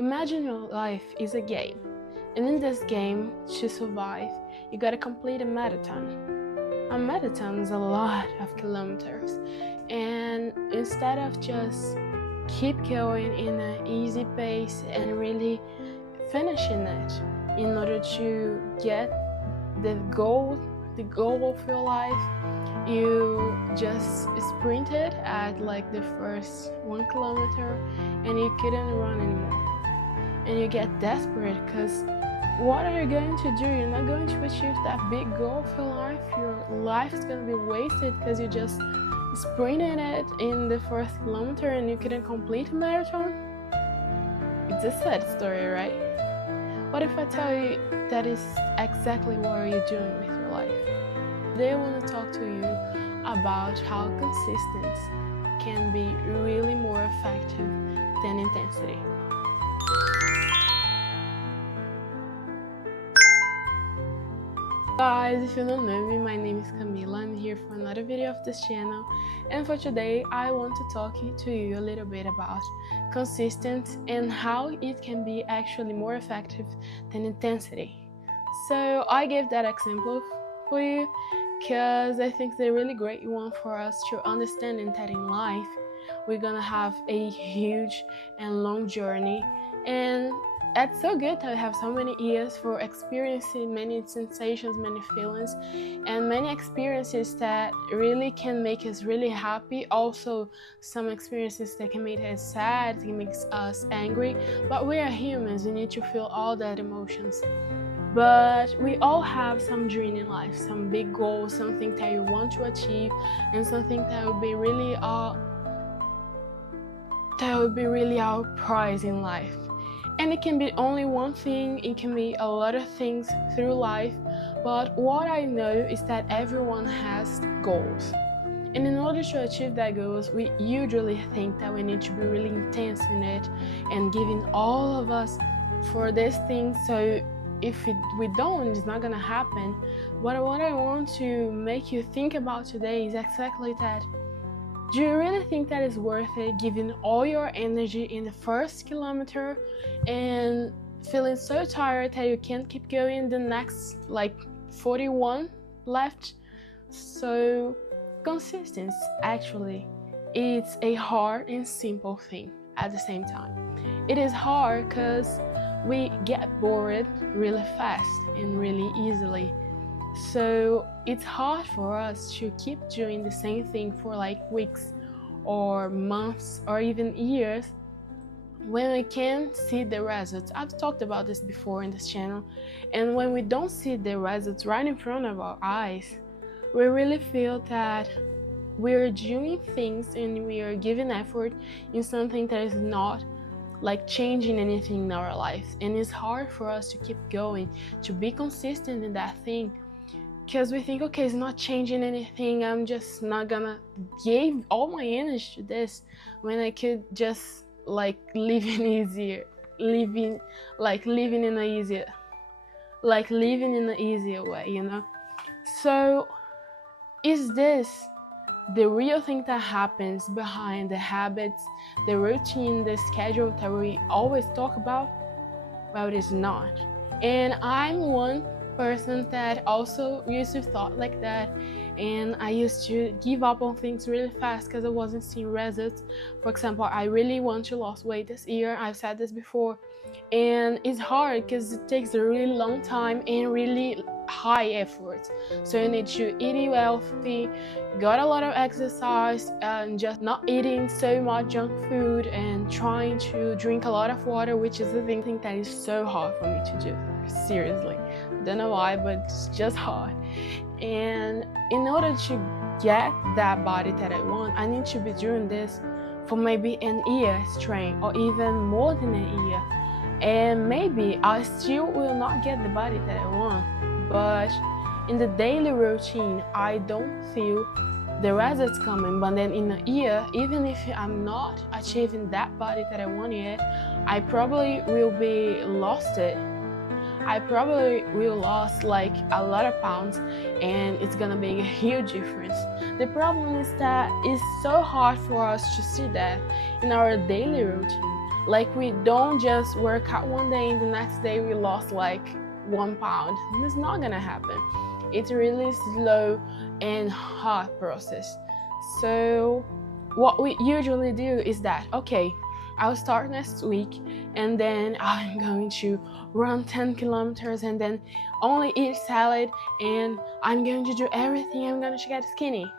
Imagine your life is a game, and in this game, to survive, you gotta complete a marathon. A marathon is a lot of kilometers, and instead of just keep going in an easy pace and really finishing it in order to get the goal of your life, you just sprinted at like the first 1 kilometer and you couldn't run anymore. And you get desperate because what are you going to do? You're not going to achieve that big goal of your life. Your life is going to be wasted because you just sprinted it in the first kilometer and you couldn't complete a marathon. It's a sad story, right? What if I tell you that is exactly what you're doing with your life? Today I want to talk to you about how consistency can be really more effective than intensity. Guys, if you don't know me, my name is Camila. I'm here for another video of this channel, and for today I want to talk to you a little bit about consistency and how it can be actually more effective than intensity. So I gave that example for you because I think they're really great one for us to understand that in life we're gonna have a huge and long journey, and it's so good to have so many years for experiencing many sensations, many feelings, and many experiences that really can make us really happy. Also, some experiences that can make us sad, can make us angry. But we are humans, we need to feel all that emotions. But we all have some dream in life, some big goals, something that you want to achieve, and something that will be really our prize in life. And it can be only one thing, it can be a lot of things through life, but what I know is that everyone has goals. And in order to achieve that goals, we usually think that we need to be really intense in it and giving all of us for this thing. So if we don't, it's not gonna happen. But what I want to make you think about today is exactly that. Do you really think that is worth it, giving all your energy in the first kilometer and feeling so tired that you can't keep going the next 41 left? So consistency actually, it's a hard and simple thing at the same time. It is hard because we get bored really fast and really easily. So it's hard for us to keep doing the same thing for weeks or months or even years when we can't see the results. I've talked about this before in this channel, and when we don't see the results right in front of our eyes, we really feel that we're doing things and we are giving effort in something that is not changing anything in our lives. And it's hard for us to keep going, to be consistent in that thing, because we think, okay, it's not changing anything, I'm just not gonna give all my energy to this when I could just live in easier, living in an easier way, you know? So is this the real thing that happens behind the habits, the routine, the schedule that we always talk about? Well, it is not. And I'm one person that also used to thought like that, and I used to give up on things really fast because I wasn't seeing results. For example, I really want to lose weight this year. I've said this before, and it's hard because it takes a really long time and really high effort. So you need to eat healthy, got a lot of exercise, and just not eating so much junk food and trying to drink a lot of water, which is the thing that is so hard for me to do. Seriously, don't know why, but it's just hard. And in order to get that body that I want, I need to be doing this for maybe an year straight or even more than a year. And maybe I still will not get the body that I want, but in the daily routine I don't feel the results coming. But then in a year, even if I'm not achieving that body that I want yet, I probably will be lost it. I probably will lose a lot of pounds, and it's gonna make a huge difference. The problem is that it's so hard for us to see that in our daily routine. Like, we don't just work out one day and the next day we lost like 1 pound. It's not gonna happen. It's a really slow and hard process. So what we usually do is that, okay, I'll start next week and then I'm going to run 10 kilometers and then only eat salad and I'm going to do everything, I'm going to get skinny.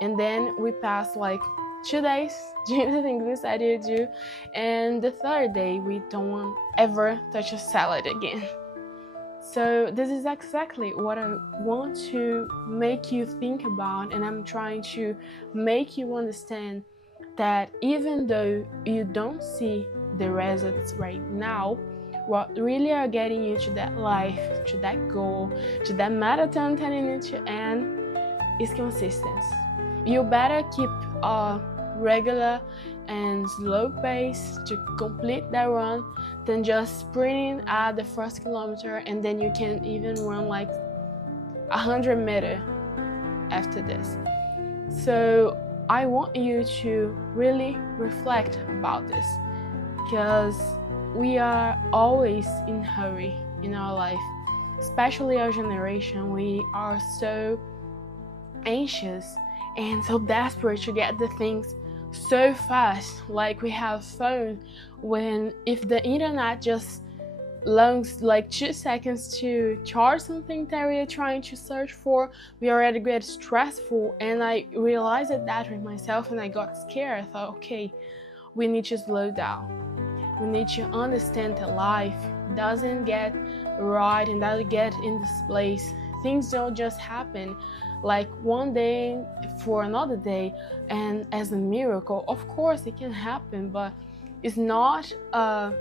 And then we pass like 2 days doing the things we decided to do, and the third day we don't want ever touch a salad again. So this is exactly what I want to make you think about, and I'm trying to make you understand that even though you don't see the results right now, what really are getting you to that life, to that goal, to that marathon that you need to end is consistency. You better keep a regular and slow pace to complete that run than just sprinting at the first kilometer and then you can even run like 100 meters after this. So I want you to really reflect about this, because we are always in a hurry in our life, especially our generation. We are so anxious and so desperate to get the things so fast. Like, we have phone, when if the internet just longs like 2 seconds to charge something that we are trying to search for, we already get stressful. And I realized that with myself and I got scared. I thought, okay, we need to slow down. We need to understand that life doesn't get right and doesn't get in this place. Things don't just happen like one day for another day and as a miracle. Of course it can happen, but it's not a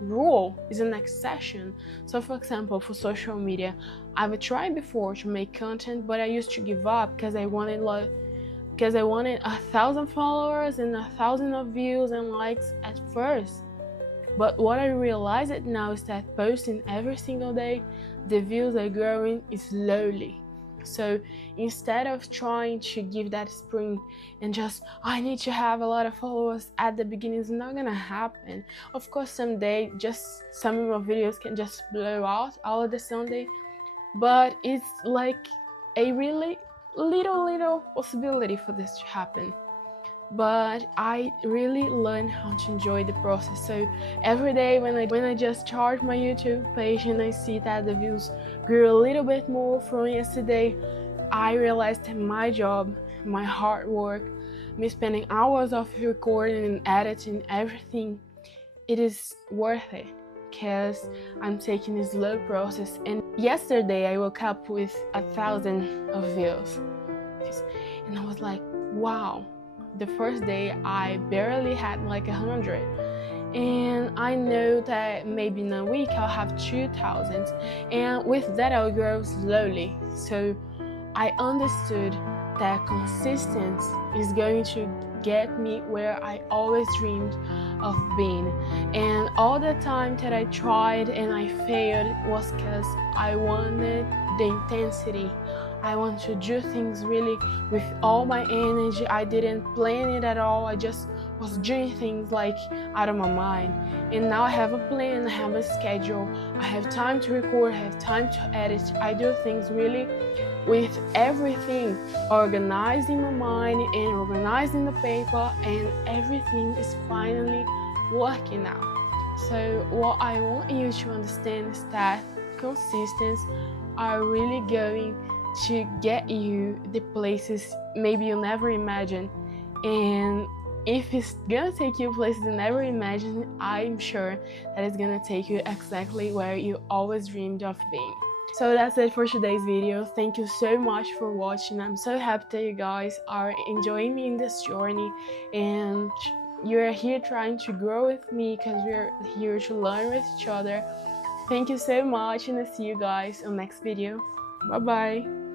rule, it's an exception. So for example, for social media, I've tried before to make content, but I used to give up because I wanted 1,000 followers and 1,000 of views and likes at first. But what I realized now is that posting every single day, the views are growing slowly. So instead of trying to give that sprint and just, I need to have a lot of followers at the beginning, it's not gonna happen. Of course, someday just some of my videos can just blow out all of the Sunday, but it's like a really little possibility for this to happen. But I really learned how to enjoy the process. So every day when I just charge my YouTube page and I see that the views grew a little bit more from yesterday, I realized that my job, my hard work, me spending hours of recording and editing everything, it is worth it, because I'm taking this slow process. And yesterday I woke up with 1,000 of views and I was like, wow. The first day I barely had like 100, and I know that maybe in a week I'll have 2,000, and with that I'll grow slowly. So I understood that consistency is going to get me where I always dreamed of being. And all the time that I tried and I failed was because I wanted the intensity. I want to do things really with all my energy. I didn't plan it at all. I just was doing things like out of my mind. And now I have a plan, I have a schedule, I have time to record, I have time to edit. I do things really with everything organized in my mind and organized in the paper, and everything is finally working out. So what I want you to understand is that consistency are really going to get you the places maybe you never imagined. And if it's gonna take you places you never imagined, I'm sure that it's gonna take you exactly where you always dreamed of being. So that's it for today's video. Thank you so much for watching. I'm so happy that you guys are enjoying me in this journey and you're here trying to grow with me, because we're here to learn with each other. Thank you so much, and I'll see you guys on the next video. Bye bye.